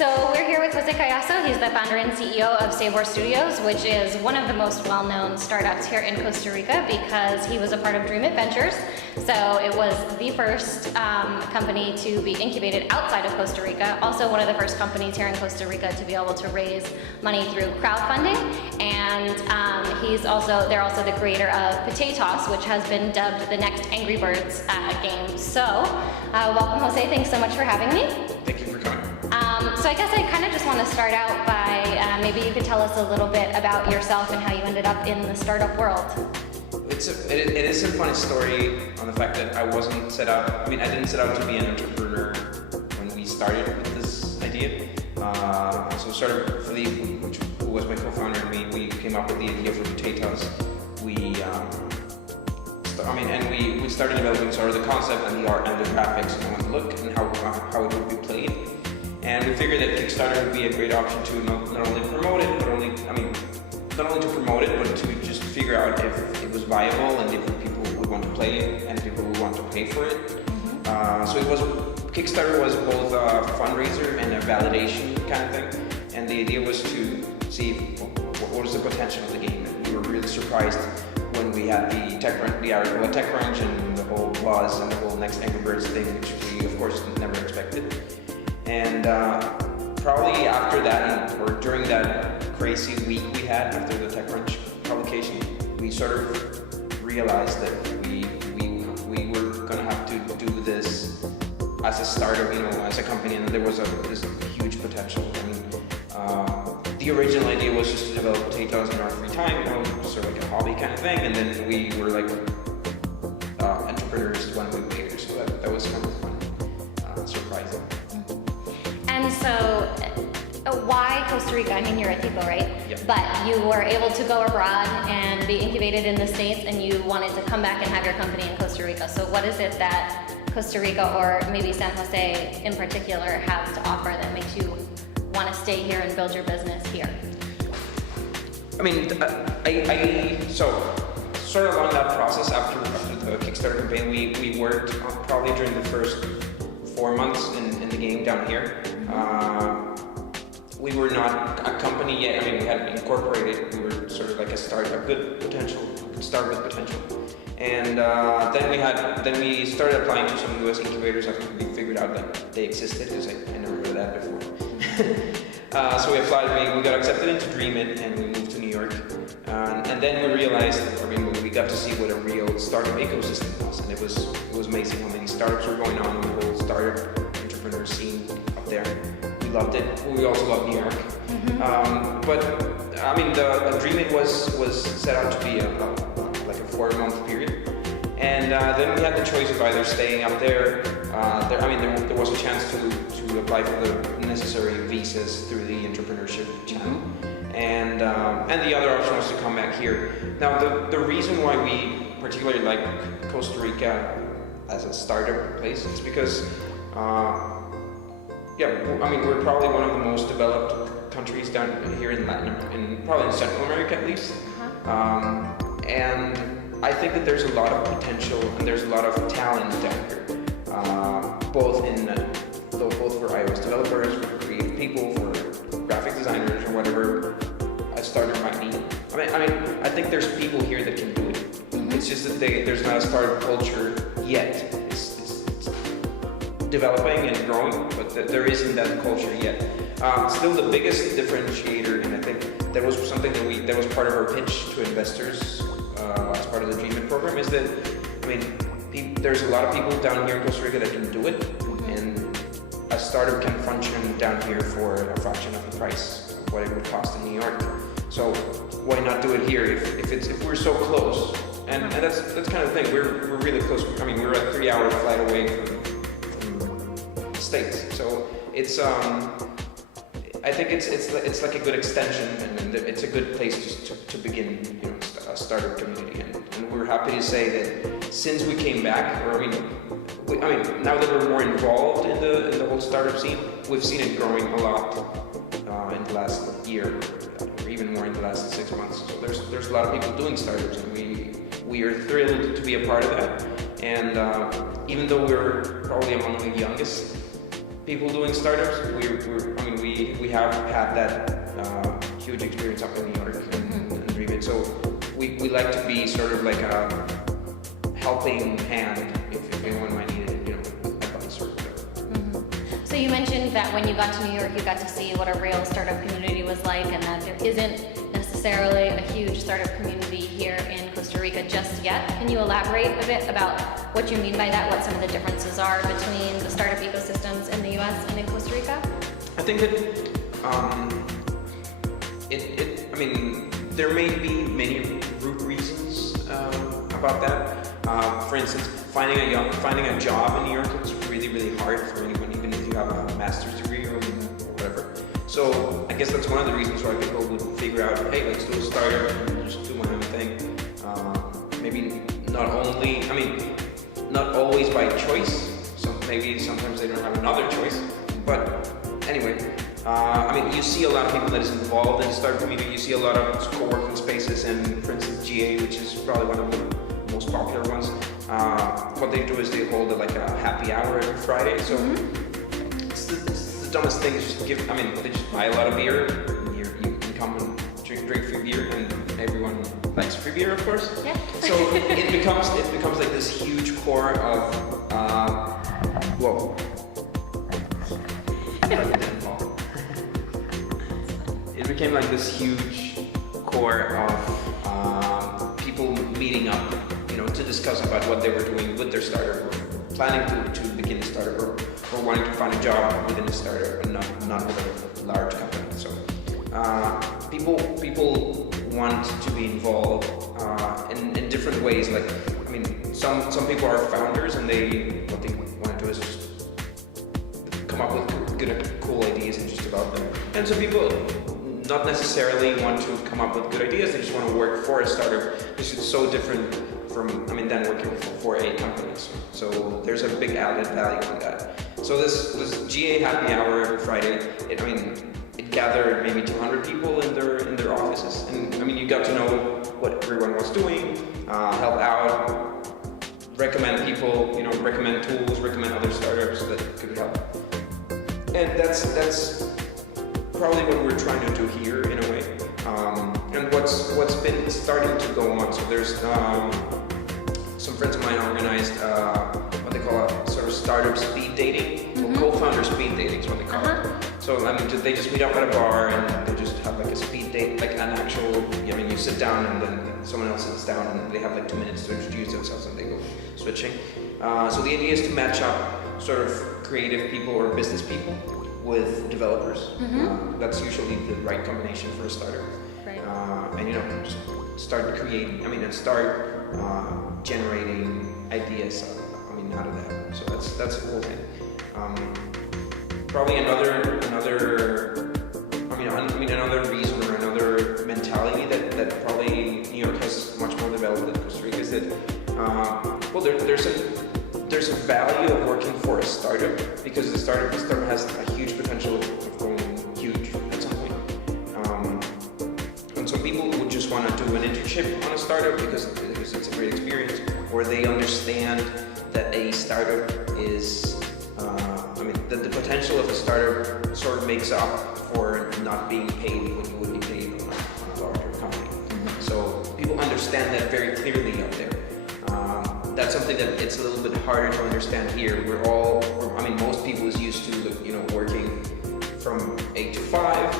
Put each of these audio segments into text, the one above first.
So we're here with Jose Cayasso. He's the founder and CEO of Sabor Studios, which is one of the most well-known startups here in Costa Rica because he was a part of Dreamit Ventures. So it was the first company to be incubated outside of Costa Rica. Also one of the first companies here in Costa Rica to be able to raise money through crowdfunding. And they're also the creator of Pota-toss, which has been dubbed the next Angry Birds game. So welcome, Jose. Thanks so much for having me. Thank you for coming. So I guess I kind of just want to start out by maybe you could tell us a little bit about yourself and how you ended up in the startup world. It is a funny story on the fact that I didn't set out to be an entrepreneur when we started with this idea. So started who was my co-founder and me, we came up with the idea for Pota-toss. We started developing sort of the concept and the art and the graphics and the look and how it would be played. And we figured that Kickstarter would be a great option to not only promote it, but to just figure out if it was viable and if people would want to play it and people would want to pay for it. Kickstarter was both a fundraiser and a validation kind of thing. And the idea was to see what was the potential of the game. And we were really surprised when we had the article at Techcrunch and the whole buzz and the whole next Angry Birds thing, which we of course never expected. And probably after that, or during that crazy week we had after the TechCrunch publication, we sort of realized that we were gonna have to do this as a startup, as a company, and there was this huge potential. The original idea was just to develop Pota-toss in our free time, sort of like a hobby kind of thing, and then we were like entrepreneurs one week later, so that was kind of fun, surprising. And so, why Costa Rica? I mean, you're a Tico, right? Yep. But you were able to go abroad and be incubated in the States, and you wanted to come back and have your company in Costa Rica. So what is it that Costa Rica, or maybe San Jose in particular, has to offer that makes you want to stay here and build your business here? So sort of along that process after the Kickstarter campaign, we worked probably during the first 4 months in the game down here. We were not a company yet. We hadn't incorporated. We were sort of like a good potential. We could start with potential. And then we started applying to some US incubators after we figured out that they existed, because I never heard of that before. So we applied. We got accepted into Dreamit, and we moved to New York. And then we realized, we got to see what a real startup ecosystem was, and it was amazing how many startups were going on in the whole startup entrepreneur scene up there. We loved it. We also loved New York. The Dreamit was set out to be like a 4-month period, and then we had the choice of either staying up there. There was a chance to apply for the necessary visas through the entrepreneurship channel. And the other option was to come back here. Now, the reason why we particularly like Costa Rica as a startup place is because, we're probably one of the most developed countries down here in probably in Central America at least. And I think that there's a lot of potential and there's a lot of talent down here, both for iOS developers, for creative people, for graphic designers, or whatever a startup might need. I think there's people here that can do it. It's just that there's not a startup culture yet. It's developing and growing, but there isn't that culture yet. Still, the biggest differentiator, and I think that was something that was part of our pitch to investors as part of the Dreamit program, is that there's a lot of people down here in Costa Rica that can do it, and a startup can function down here for a fraction of the price of what it would cost in New York. So why not do it here if we're so close? And that's kind of the thing. We're really close. We're a 3-hour flight away from the States. So it's I think it's like a good extension, and it's a good place just to begin a startup community. And we're happy to say that since we came back, now that we're more involved in the whole startup scene, we've seen it growing a lot in the last year, or even more in the last 6 months. So there's a lot of people doing startups, and we are thrilled to be a part of that. And even though we're probably among the youngest people doing startups. We have had that huge experience up in New York and Dreamit. So we like to be sort of like a helping hand if anyone might need it, advice or whatever. So you mentioned that when you got to New York, you got to see what a real startup community was like, and that there isn't necessarily a huge startup community here in Costa Rica just yet. Can you elaborate a bit about what you mean by that, what some of the differences are between the startup ecosystems in the US and in Costa Rica? I think that there may be many root reasons about that. For instance, finding a job in New York is really, really hard for anyone, even if you have a master's degree or whatever. So I guess that's one of the reasons why people would figure out, hey, let's do a startup and just do my own thing. Maybe not always by choice. So maybe sometimes they don't have another choice. But anyway, you see a lot of people that is involved in the startup community. You see a lot of co-working spaces, and for instance, GA, which is probably one of the most popular ones. What they do is they hold a happy hour every Friday. So it's the dumbest thing. Is just they just buy a lot of beer. And you can come and drink free beer, and everyone likes free beer, of course. Yeah. So it becomes like this huge core of It became like this huge core of people meeting up, to discuss about what they were doing with their startup, or planning to begin a startup, or wanting to find a job within a startup and not with a large company. So people want to be involved in different ways. Some people are founders, and what they want to do is just come up with good, cool ideas and just develop them. And some people not necessarily want to come up with good ideas, they just want to work for a startup, which is so different from, than working for a company. So there's a big added value in that. So this GA happy hour every Friday, it gathered maybe 200 people in their offices. And you got to know what everyone was doing, help out, recommend people, recommend tools, recommend other startups that could help. And that's probably what we're trying to do here in a way. And what's been starting to go on. So there's some friends of mine organized what they call a sort of startup speed dating, or co-founder speed dating is what they call it. So they just meet up at a bar and they just have a speed date, like an actual. You sit down and then someone else sits down and they have 2 minutes to introduce themselves and they go switching. So the idea is to match up sort of creative people or business people with developers. That's usually the right combination for a startup. Right. And just start creating. And start generating ideas. Out of that. So that's the whole thing. Probably another reason or another mentality that probably New York has much more developed than Costa Rica is that there's a value of working for a startup, because the startup has a huge potential of going huge at some point. And some people would just want to do an internship on a startup because it's a great experience, or they understand that a startup is, that the potential of a startup sort of makes up for not being paid what you would be paid on a larger company. So people understand that very clearly out there. That's something that it's a little bit harder to understand here. Most people is used to, working from 8 to 5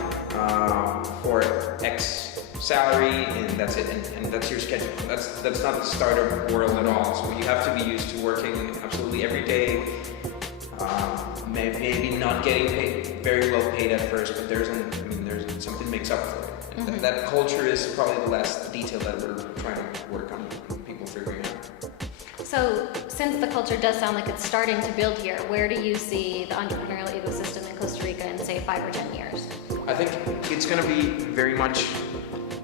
for X salary, and that's it, and that's your schedule. That's not the startup world at all. So you have to be used to working absolutely every day. Maybe not getting paid, very well paid at first, but there's something makes up for it. And that culture is probably the last detail that we're trying to work on people figuring out. So since the culture does sound like it's starting to build here, where do you see the entrepreneurial ecosystem in Costa Rica in, say, 5 or 10 years? I think it's going to be very much,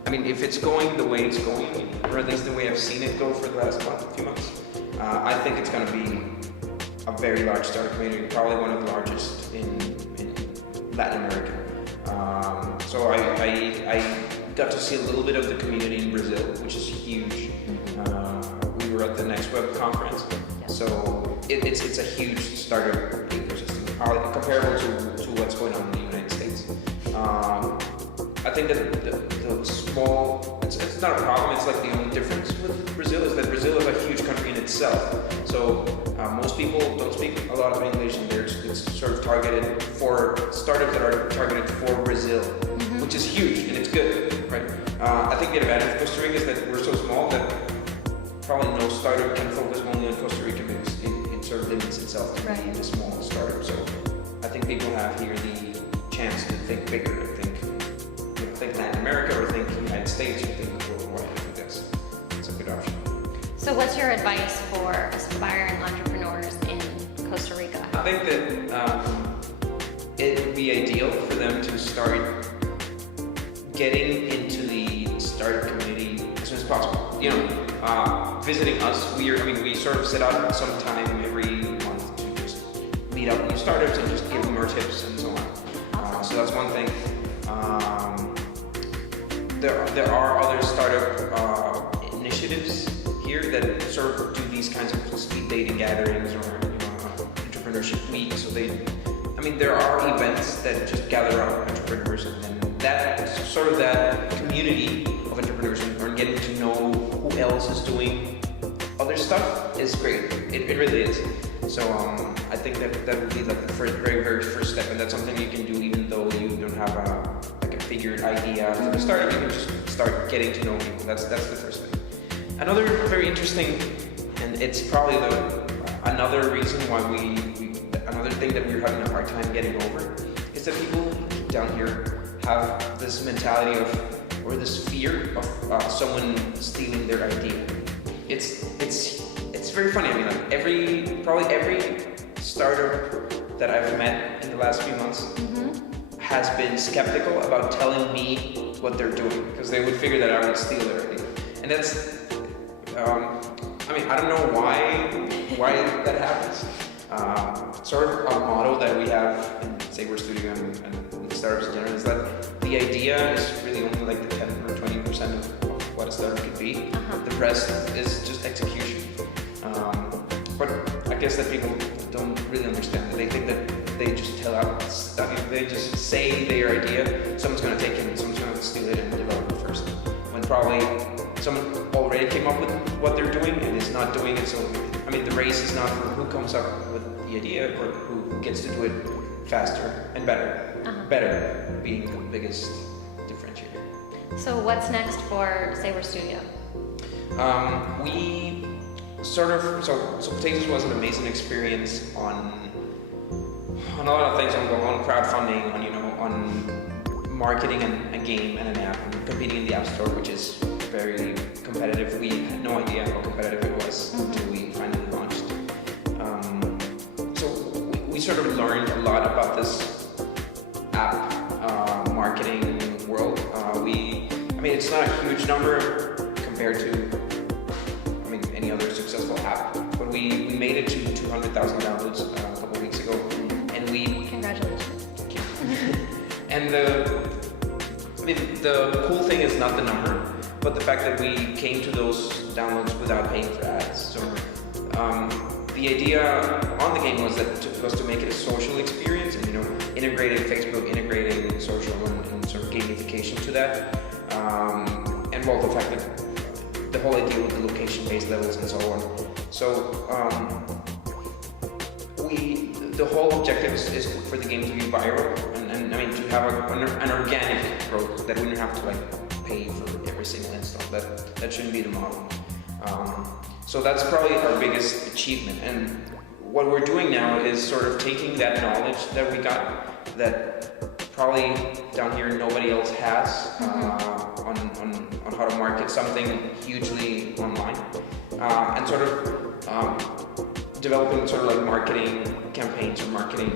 if it's going the way it's going, or at least the way I've seen it go for the last few months, I think it's going to be a very large startup community, probably one of the largest in Latin America. So I got to see a little bit of the community in Brazil, which is huge. We were at the Next Web conference, so it's a huge startup ecosystem. comparable to what's going on in the United States. I think that the small, it's not a problem, it's like the only difference with Brazil is that Brazil is a huge country in itself. So most people don't speak a lot of English, and it's sort of targeted for startups that are targeted for Brazil, which is huge and it's good, right? I think the advantage of Costa Rica is that we're so small that probably no startup can focus only on Costa Rica because it sort of limits itself to being a small startup. So I think people have here the chance to think bigger and think Latin America or think United States or think worldwide. I think that's a good option. So what's your advice for aspiring entrepreneurs in Costa Rica? I think that it would be ideal for them to start getting into the startup community as soon as possible. You know, visiting us. We sort of set out some time every month to just meet up new startups and just give them our tips and so on. So that's one thing. There are other startup initiatives here that sort of do these kinds of speed dating gatherings or entrepreneurship week. So there are events that just gather up entrepreneurs, and that sort of that community of entrepreneurs and getting to know who else is doing other stuff is great. It really is. So I think that would be the very, very first step, and that's something you can do even though you don't have a figured idea for the startup. You can just start getting to know people. That's the first thing. Another very interesting, and it's probably another reason why another thing that we're having a hard time getting over is that people down here have this mentality or this fear of someone stealing their idea. It's very funny. I mean, probably every startup that I've met in the last few months has been skeptical about telling me what they're doing because they would figure that I would steal their idea. And that's, I don't know why that happens. Sort of a model that we have in Sabor Studio and startups in general is that the idea is really only like the 10 or 20% of what a startup could be. The rest is just execution. But I guess that people don't really understand that. They think that they just tell out stuff. If they just say their idea, someone's going to take it and someone's going to steal it and develop it first. When probably someone already came up with what they're doing and is not doing it. So, the race is not for who comes up with the idea, but who gets to do it faster and better. Better being the biggest differentiator. So what's next for Sabor Studio? We sort of, so Pota-toss was an amazing experience on a lot of things, on crowdfunding, on marketing a game and an app, and competing in the App Store, which is very competitive. We had no idea how competitive it was until we finally launched. So we sort of learned a lot about this app marketing world. It's not a huge number compared to any other successful app, but we made it to 200,000 downloads a couple weeks ago, and Congratulations. Thank you. And the cool thing is not the number, but the fact that we came to those downloads without paying for ads. So the idea on the game was to make it a social experience, and integrating Facebook, integrating social, and sort of gamification to that, and the fact that the whole idea with the location-based levels and so on. So the whole objective is for the game to be viral, and to have an organic growth that we don't have to pay for every single install. That shouldn't be the model. So that's probably our biggest achievement. And what we're doing now is sort of taking that knowledge that we got, that probably down here nobody else has, on how to market something hugely online, and sort of developing sort of marketing campaigns or marketing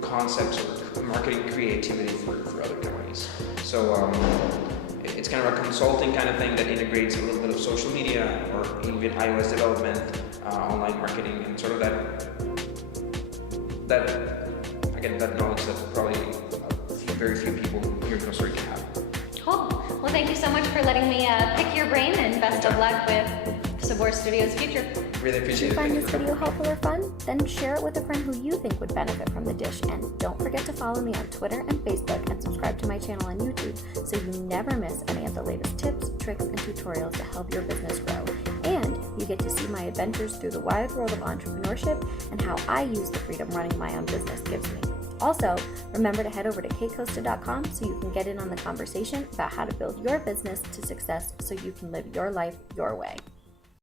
concepts or marketing creativity for other companies. So it's kind of a consulting kind of thing that integrates a little bit of social media or even iOS development, online marketing, and sort of that knowledge that probably very few people here in Costa Rica have. Cool. Well, thank you so much for letting me pick your brain, and best of luck with Sabor Studios' future. Really If appreciate you it. find Thank this you. video helpful or fun, then share it with a friend who you think would benefit from the dish. And don't forget to follow me on Twitter and Facebook and subscribe to my channel on YouTube so you never miss any of the latest tips, tricks, and tutorials to help your business grow. And you get to see my adventures through the wide world of entrepreneurship and how I use the freedom running my own business gives me. Also, remember to head over to catecosta.com so you can get in on the conversation about how to build your business to success so you can live your life your way.